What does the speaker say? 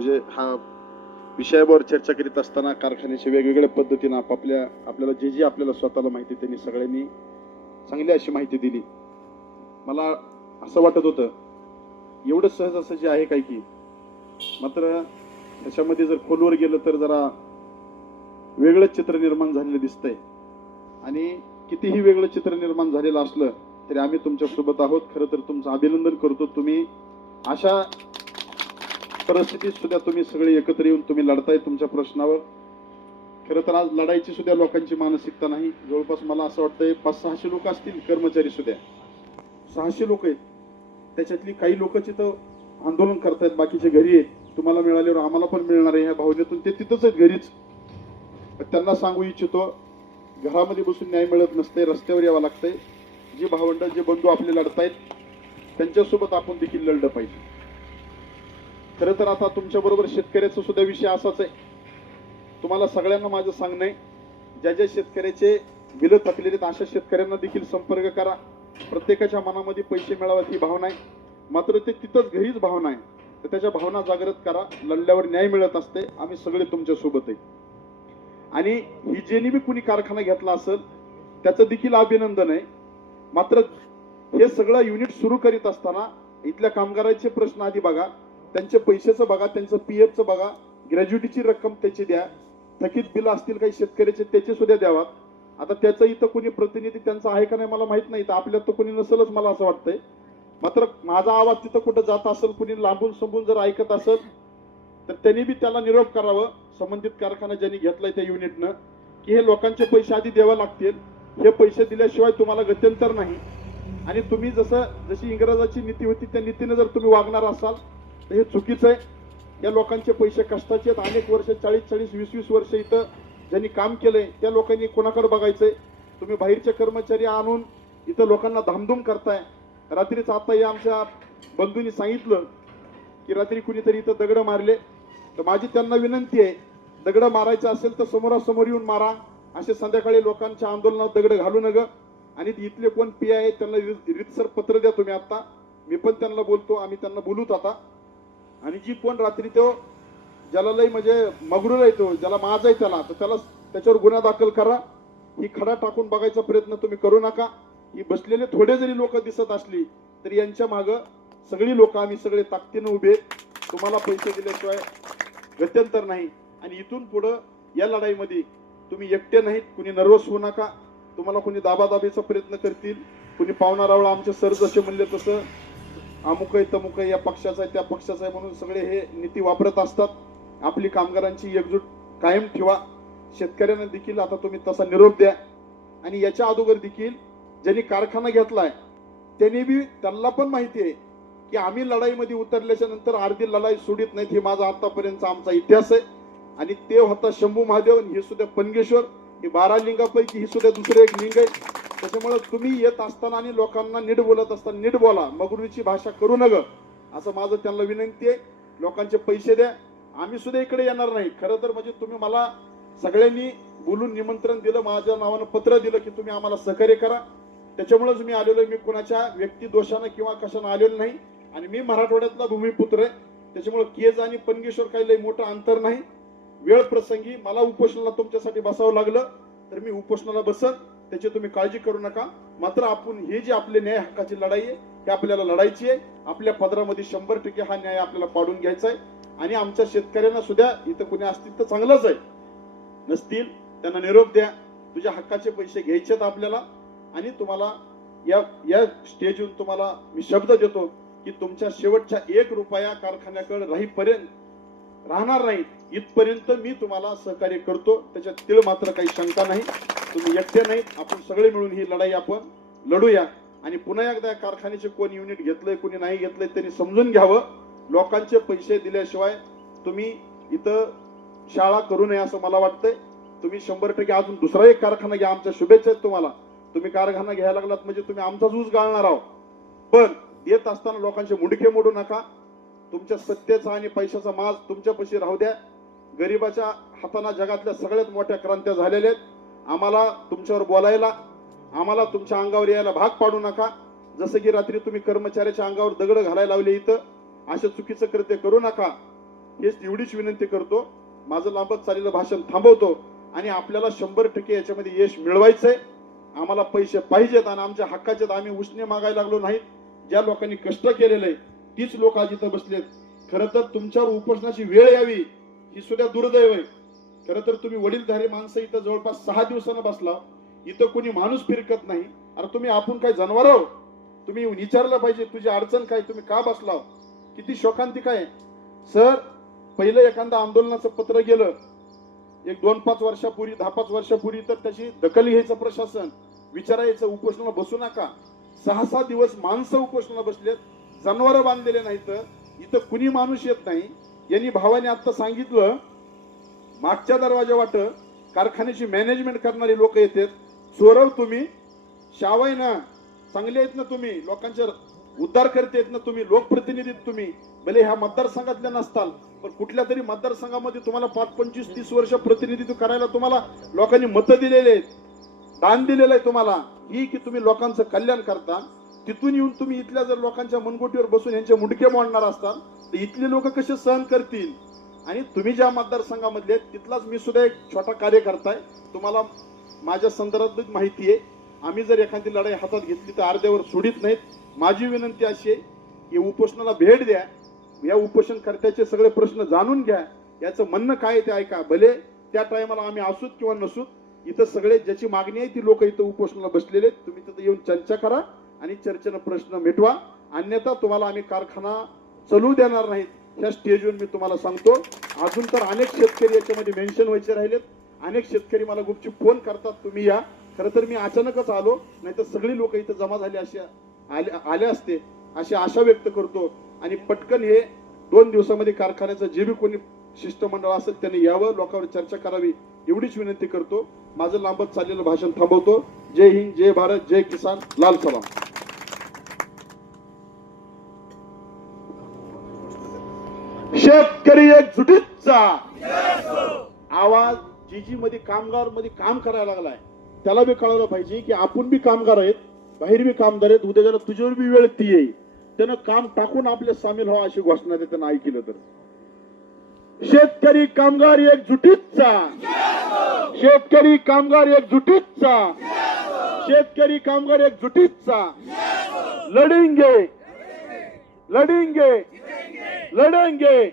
म्हणजे हा विषयावर चर्चा करीत असताना कारखान्याच्या वेगवेगळ्या पद्धतीनं आपापल्या आपल्याला जे जे आपल्याला स्वतःला माहिती त्यांनी सगळ्यांनी चांगली अशी माहिती दिली. मला असं वाटत होतं एवढं सहज असं जे आहे काय की मात्र त्याच्यामध्ये जर खोलवर गेलं तर जरा वेगळंच चित्र निर्माण झालेलं दिसतंय. आणि कितीही वेगळं चित्र निर्माण झालेलं असलं तरी आम्ही तुमच्यासोबत आहोत. खरं तर तुमचं अभिनंदन करतो. तुम्ही अशा परिस्थितीत सुद्धा तुम्ही सगळे एकत्र येऊन तुम्ही लढताय तुमच्या प्रश्नावर. खरं तर आज लढायची सुद्धा लोकांची मानसिकता नाही. जवळपास मला असं वाटतंय पाच सहाशे लोक असतील कर्मचारी सुद्धा. सहाशे लोक आहेत. त्याच्यातली काही लोक तिथं आंदोलन करतायत बाकीचे घरी आहेत. तुम्हाला मिळाल्यावर आम्हाला पण मिळणार आहे ह्या भावनेतून ते तिथंच आहेत घरीच. त्यांना सांगू इच्छितो घरामध्ये बसून न्याय मिळत नसते रस्त्यावर यावं लागतंय. जे भावंड जे बंधू आपले लढतायत त्यांच्यासोबत आपण देखील लढलं पाहिजे. खरं तर आता तुमच्या बरोबर शेतकऱ्याचा सुद्धा विषय असाच आहे. तुम्हाला सगळ्यांना माझं सांगणं आहे ज्या ज्या शेतकऱ्याचे बिलं थकलेले आहेत अशा शेतकऱ्यांना देखील संपर्क करा. प्रत्येकाच्या मनामध्ये पैसे मिळावेत ही भावना आहे. मात्र ते तिथंच घरीच भावना आहे. तर त्याच्या भावना जागृत करा. लढल्यावर न्याय मिळत असते. आम्ही सगळे तुमच्यासोबत आहे. आणि ही जेनी बी कुणी कारखाना घेतला असेल त्याचं देखील अभिनंदन आहे. मात्र हे सगळं युनिट सुरू करीत असताना इथल्या कामगारांचे प्रश्न आधी बघा. त्यांच्या पैशाचं बघा त्यांचं पी एफचं बघा. ग्रॅज्युटीची रक्कम त्याची द्या. थकीत बिल असतील काही शेतकऱ्याचे त्याचे सुद्धा द्यावात आता त्याचं इथं कोणी प्रतिनिधी त्यांचा आहे का नाही मला माहीत नाही. तर आपल्यात तर कोणी नसेलच मला असं वाटतंय. मात्र माझा आवाज तिथं कुठं जात असेल कुणी लांबून संबून जर ऐकत असेल तर त्यांनी बी त्याला निरोप करावं. संबंधित कारखाना ज्यांनी घेतलाय त्या युनिटनं की हे लोकांचे पैसे आधी द्यावे लागतील. हे पैसे दिल्याशिवाय तुम्हाला गत्यंतर नाही. आणि तुम्ही जसं जशी इंग्रजाची नीती होती त्या नीतीने जर तुम्ही वागणार असाल हे चुकीचं आहे. या लोकांचे पैसे कष्टाचे आहेत. अनेक वर्ष चाळीस चाळीस वीस वीस वर्ष इथं ज्यांनी काम केलंय त्या लोकांनी कोणाकडे बघायचंय? तुम्ही बाहेरचे कर्मचारी आणून इथं लोकांना धामधूम करताय. रात्रीच आता या आमच्या बंधूंनी सांगितलं की रात्री कुणीतरी इथं दगड मारले. तर माझी त्यांना विनंती आहे दगड मारायचं असेल तर समोरासमोर येऊन मारा. असे संध्याकाळी लोकांच्या आंदोलनात दगड घालू नग आणि इथले कोण पी आहे त्यांना रितसर पत्र द्या तुम्ही आता मी पण त्यांना बोलतो आम्ही त्यांना बोलूत आता. आणि जी कोण रात्री तो ज्याला लई म्हणजे मगरूर आहे तो ज्याला माज आहे त्याला तर त्याला त्याच्यावर गुन्हा दाखल करा. ही खडा टाकून बघायचा प्रयत्न तुम्ही करू नका. ही बसलेले थोडे जरी लोक दिसत असली तरी यांच्या मागं सगळी लोक आम्ही सगळे ताकदीनं उभे. तुम्हाला पैसे दिल्याशिवाय गत्यंतर नाही. आणि इथून पुढं या लढाईमध्ये तुम्ही एकटे नाहीत कुणी नर्वस होऊ नका. तुम्हाला कुणी दाबादाबीचा प्रयत्न करतील कुणी पावना रावळा आमचे सर जसे म्हणले तसं. अमुक आहे तमुक आहे या पक्षाचा आहे त्या पक्षाचा आहे म्हणून सगळे हे नीती वापरत असतात. आपली कामगारांची एकजूट कायम ठेवा. शेतकऱ्यांना देखील आता तुम्ही तसा निरोप द्या. आणि याच्या अगोदर देखील ज्यांनी कारखाना घेतलाय त्यांनी बी त्यांना पण माहिती आहे की आम्ही लढाईमध्ये उतरल्याच्या नंतर अर्धी लढाई सोडित नाहीत हे माझा आतापर्यंतचा आमचा इतिहास आहे. आणि ते होता शंभू महादेव आणि हे सुद्धा पनगेश्वर हे बारा लिंगापैकी ही सुद्धा दुसरे एक लिंग आहे. त्याच्यामुळे तुम्ही येत असताना आणि लोकांना नीट बोलत असताना नीट बोला. मगरूची भाषा करू नगं असं माझं त्यांना विनंती आहे. लोकांचे पैसे द्या. आम्ही सुद्धा इकडे येणार नाही. खरं तर म्हणजे तुम्ही मला सगळ्यांनी बोलून निमंत्रण दिलं माझ्या नावानं पत्र दिलं की तुम्ही आम्हाला सहकार्य करा. त्याच्यामुळेच मी आलेलो आहे. मी कोणाच्या व्यक्ती दोषानं किंवा कशानं आलेलो नाही. आणि मी मराठवाड्यातला भूमिपुत्र आहे. त्याच्यामुळे केज आणि पनगेश्वर काही लई मोठं अंतर नाही. वेळ प्रसंगी मला उपोषणाला तुमच्यासाठी बसावं लागलं. तर मी उपोषणाला बसत त्याची तुम्ही काळजी करू नका. मात्र आपण हे जे आपले न्याय हक्काची लढाई आहे हे आपल्याला लढायची आहे. आपल्या पदरामध्ये शंभर टक्के हा न्याय आपल्याला पाडून घ्यायचा आहे. आणि आमच्या शेतकऱ्यांना सुद्धा इथं कुणी असतील तर चांगलंच आहे. नसतील त्यांना निरोप द्या. तुझ्या हक्काचे पैसे घ्यायचेत आपल्याला. आणि तुम्हाला या या स्टेजवरून तुम्हाला मी शब्द देतो की तुमच्या शेवटच्या एक रुपया कारखान्याकडे राहीपर्यंत राहणार नाही इथपर्यंत मी तुम्हाला सहकार्य करतो. त्याच्यात तिळ मात्र काही शंका नाही. तुम्ही एकटे नाहीत. आपण सगळे मिळून ही लढाई आपण लढूया. आणि पुन्हा एकदा कारखान्याचे कोण युनिट घेतलंय कोणी नाही घेतलंय त्यांनी समजून घ्यावं. लोकांचे पैसे दिल्याशिवाय तुम्ही इथं शाळा करू नये असं मला वाटतंय. तुम्ही शंभर टक्के अजून दुसरा एक कारखाना घ्या. आमच्या शुभेच्छा आहेत तुम्हाला. तुम्ही कारखाना घ्यायला लागलात म्हणजे तुम्ही आमचाच ऊस गाळणार आहोत. पण येत असताना लोकांचे मुंडके मोडू नका. तुमच्या सत्तेचा आणि पैशाचा माज तुमच्यापाशी राहू द्या. गरिबाच्या हाताना जगातल्या सगळ्यात मोठ्या क्रांत्या झालेल्या आहेत. आम्हाला तुमच्यावर बोलायला आम्हाला तुमच्या अंगावर यायला भाग पाडू नका. जसं की रात्री तुम्ही कर्मचाऱ्याच्या अंगावर दगड घालायला लावले इथं असं चुकीचं कृत्य करू नका. हेच एवढीच विनंती करतो. माझं लांबत चाललेलं भाषण थांबवतो आणि आपल्याला शंभर टक्के याच्यामध्ये यश मिळवायचंय. आम्हाला पैसे पाहिजेत आणि आमच्या हक्काचे आम्ही उसने मागायला लागलो नाहीत. ज्या लोकांनी कष्ट केलेलं आहे तीच लोक आज इथं बसलेत. खरं तर तुमच्यावर उपोषणाची वेळ यावी ही सुद्धा दुर्दैव आहे. खरं तर तुम्ही वडीलधारी माणसं इथं जवळपास सहा दिवसानं बसला. इथं कोणी माणूस फिरकत नाही. अरे तुम्ही आपण काय जनावर आहो तुम्ही विचारलं पाहिजे तुझी अडचण काय? तुम्ही का बसला किती शोकांती काय? सर पहिलं एखादं आंदोलनाचं पत्र गेलं. एक दोन पाच वर्षापूर्वी दहा पाच वर्षापूर्वी तर त्याची दखल घ्यायचं प्रशासन. विचारायचं उपोषणाला बसू नका. सहा सहा दिवस माणसं उपोषणाला बसलेत. जनावरं बांधलेले नाहीत. इथं कुणी माणूस येत नाही. यांनी भावाने आता सांगितलं मागच्या दरवाजा वाट कारखान्याची मॅनेजमेंट करणारी लोक येतात. चोरव तुम्ही शावाय ना चांगले आहेत ना तुम्ही लोकांचे उद्धार करते आहेत ना तुम्ही लोकप्रतिनिधी तुम्ही. भले ह्या मतदारसंघातल्या नसताल पण कुठल्या तरी मतदारसंघामध्ये तुम्हाला पाच पंचवीस तीस वर्ष प्रतिनिधित्व करायला तुम्हाला लोकांनी मतं दिलेले आहेत. दान दिलेलं आहे तुम्हाला. ही की तुम्ही लोकांचं कल्याण करता. तिथून येऊन तुम्ही इथल्या जर लोकांच्या मनगोटीवर बसून यांचे मुंडके मोडणार असतात तर इथले लोक कसे सहन करतील? आणि तुम्ही ज्या मतदारसंघामधले तिथलाच मी सुद्धा एक छोटा कार्यकर्ता आहे. तुम्हाला माझ्या संदर्भात माहिती आहे. आम्ही जर एखादी लढाई हातात घेतली तर अर्ध्यावर सोडित नाहीत. माझी विनंती अशी आहे की उपोषणाला भेट द्या. या उपोषणकर्त्याचे सगळे प्रश्न जाणून घ्या. याचं म्हणणं काय आहे ते ऐका. भले त्या टायमाला आम्ही असूत किंवा नसूत इथं सगळे ज्याची मागणी आहे ती लोक इथं उपोषणाला बसलेले आहेत. तुम्ही तिथं येऊन चर्चा करा आणि चर्चेनं प्रश्न मिटवा. अन्यथा तुम्हाला आम्ही कारखाना चलू देणार नाहीत. ह्या स्टेजवर मी तुम्हाला सांगतो. अजून तर अनेक शेतकरी याच्यामध्ये मेन्शन व्हायचे राहिलेत. अनेक शेतकरी मला गुपचूप फोन करतात तुम्ही या. खरं तर मी अचानकच आलो नाही तर सगळी लोक इथं जमा झाली अशी आले आले असते अशी आशा व्यक्त करतो. आणि पटकन हे दोन दिवसामध्ये कारखान्याचं जे बी कोणी शिष्टमंडळ असेल त्यांनी यावं लोकांवर चर्चा करावी एवढीच विनंती करतो. माझं लांबत चाललेलं भाषण थांबवतो. जय हिंद जय भारत जय किसान लाल सलाम. शेतकरी एकजुटीचा आवाज जीजी मध्ये कामगारमध्ये काम करायला लागलाय. त्याला बी कळवलं पाहिजे की आपण बी कामगार आहेत बाहेर बी कामगार आहेत उद्या जरा तुझ्यावर बी वेळ ती येईल. त्यानं काम टाकून आपले सामील व्हा अशी घोषणा त्यानं ऐकलं तर. शेतकरी कामगार एकजुटीचा शेतकरी कामगार एकजुटीचा शेतकरी कामगार एकजुटीचा लढेंगे. लढेंगे. लढेंगे.